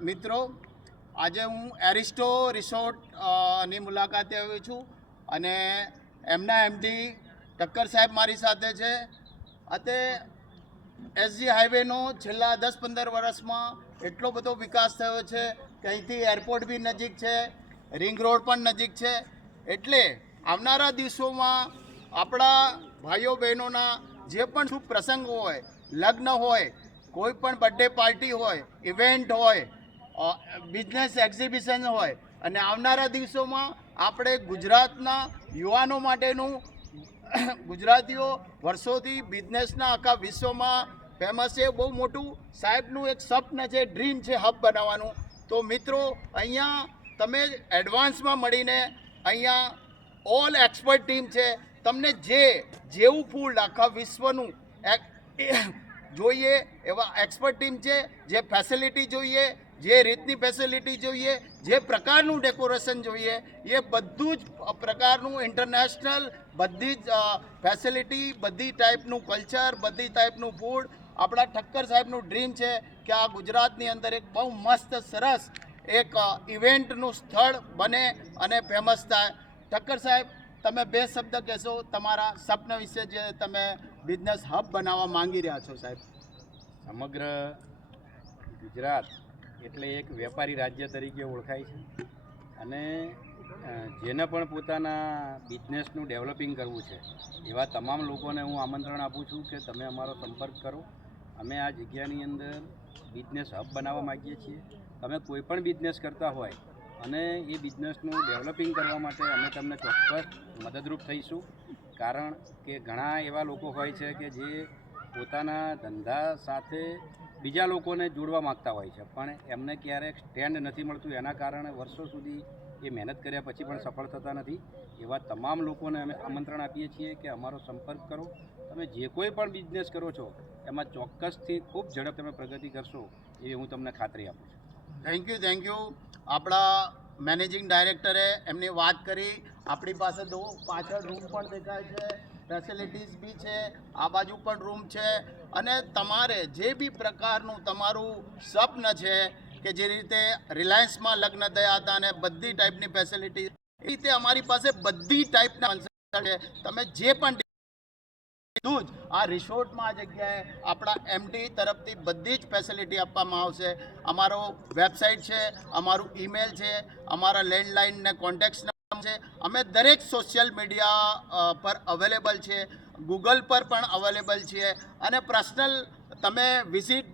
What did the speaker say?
મિત્રો, આજે હું એરિસ્ટો રિસોર્ટ ની મુલાકાતે આવ્યો છું અને એમના એમડી ટક્કર સાહેબ મારી સાથે છે. ਅਤੇ એસજી હાઈવેનો છેલ્લા 10-15 વર્ષમાં એટલો બધો વિકાસ થયો છે કે અહીંથી એરપોર્ટ બી નજીક છે, રિંગ રોડ પણ નજીક છે. એટલે આવનારા દિવસોમાં આપણા ભાઈઓ બહેનોના જે પણ શુભ પ્રસંગ હોય, લગ્ન હોય, કોઈ પણ બર્થડે પાર્ટી હોય, ઇવેન્ટ હોય, બિઝનેસ એક્ઝિબિશન હોય અને આવનારા દિવસોમાં આપણે ગુજરાતના યુવાનો માટેનું ગુજરાતીઓ વર્ષોથી બિઝનેસના આખા વિશ્વમાં ફેમસ છે. બહુ મોટું સાહેબનું એક સ્વપ્ન છે, ડ્રીમ છે હબ બનાવવાનું. તો મિત્રો, અહીંયા તમે એડવાન્સમાં મળીને અહીંયા ઓલ એક્સપર્ટ ટીમ છે. તમને જેવું ફૂડ આખા વિશ્વનું જોઈએ એવા એક્સપર્ટ ટીમ છે. જે ફેસિલિટી જોઈએ, જે રીતની ફેસિલિટી જોઈએ, જે પ્રકારનું ડેકોરેશન જોઈએ, એ બધું જ પ્રકારનું ઇન્ટરનેશનલ બધી જ ફેસિલિટી, બધી ટાઈપનું કલ્ચર, બધી ટાઈપનું ફૂડ. આપણા ઠક્કર સાહેબનું ડ્રીમ છે કે આ ગુજરાતની અંદર એક બહુ મસ્ત સરસ એક ઇવેન્ટનું સ્થળ બને અને ફેમસ થાય. ઠક્કર સાહેબ, તમે 2 શબ્દ કહેશો તમારા સપના વિશે, જે તમે બિઝનેસ હબ બનાવવા માંગી રહ્યા છો સાહેબ? સમગ્ર ગુજરાત એટલે એક વેપારી રાજ્ય તરીકે ઓળખાય છે અને જેને પણ પોતાના બિઝનેસનું ડેવલપિંગ કરવું છે એવા તમામ લોકોને હું આમંત્રણ આપું છું કે તમે અમારો સંપર્ક કરો. અમે આ જગ્યાની અંદર બિઝનેસ હબ બનાવવા માગીએ છીએ. તમે કોઈ પણ બિઝનેસ કરતા હોય અને એ બિઝનેસનું ડેવલપિંગ કરવા માટે અમે તમને ચોક્કસ મદદરૂપ થઈશું. કારણ કે ઘણા એવા લોકો હોય છે કે જે પોતાના ધંધા સાથે બીજા લોકોને જોડવા માગતા હોય છે, પણ એમને ક્યારેક સ્ટેન્ડ નથી મળતું. એના કારણે વર્ષો સુધી એ મહેનત કર્યા પછી પણ સફળ થતા નથી. એવા તમામ લોકોને અમે આમંત્રણ આપીએ છીએ કે અમારો સંપર્ક કરો. તમે જે કોઈ પણ બિઝનેસ કરો છો એમાં ચોક્કસથી ખૂબ ઝડપ તમે પ્રગતિ કરશો એવી હું તમને ખાતરી આપું છું. Thank you. આપણા મેનેજિંગ ડાયરેક્ટરે એમની વાત કરી. આપણી પાસે પાછળ રૂમ પણ દેખાય છે, ફેસિલિટીઝ બી છે, આ બાજુ પણ રૂમ છે. અને તમારે જે બી પ્રકારનું તમારું સ્વપ્ન છે કે જે રીતે રિલાયન્સમાં લગ્ન થયા હતા અને બધી ટાઈપની ફેસિલિટી, એ રીતે અમારી પાસે બધી ટાઈપના છે. તમે જે પણ બધું જ આ રિસોર્ટમાં આ જગ્યાએ આપણા એમડી તરફથી બધી જ ફેસિલિટી આપવામાં આવશે. અમારો વેબસાઇટ છે, અમારું ઈમેલ છે, અમારા લેન્ડલાઇન ને કોન્ટેક્ટ નંબર છે. અમે દરેક સોશિયલ મીડિયા પર અવેલેબલ છે, ગૂગલ પર પણ અવેલેબલ છીએ અને પર્સનલ તમે વિઝિટ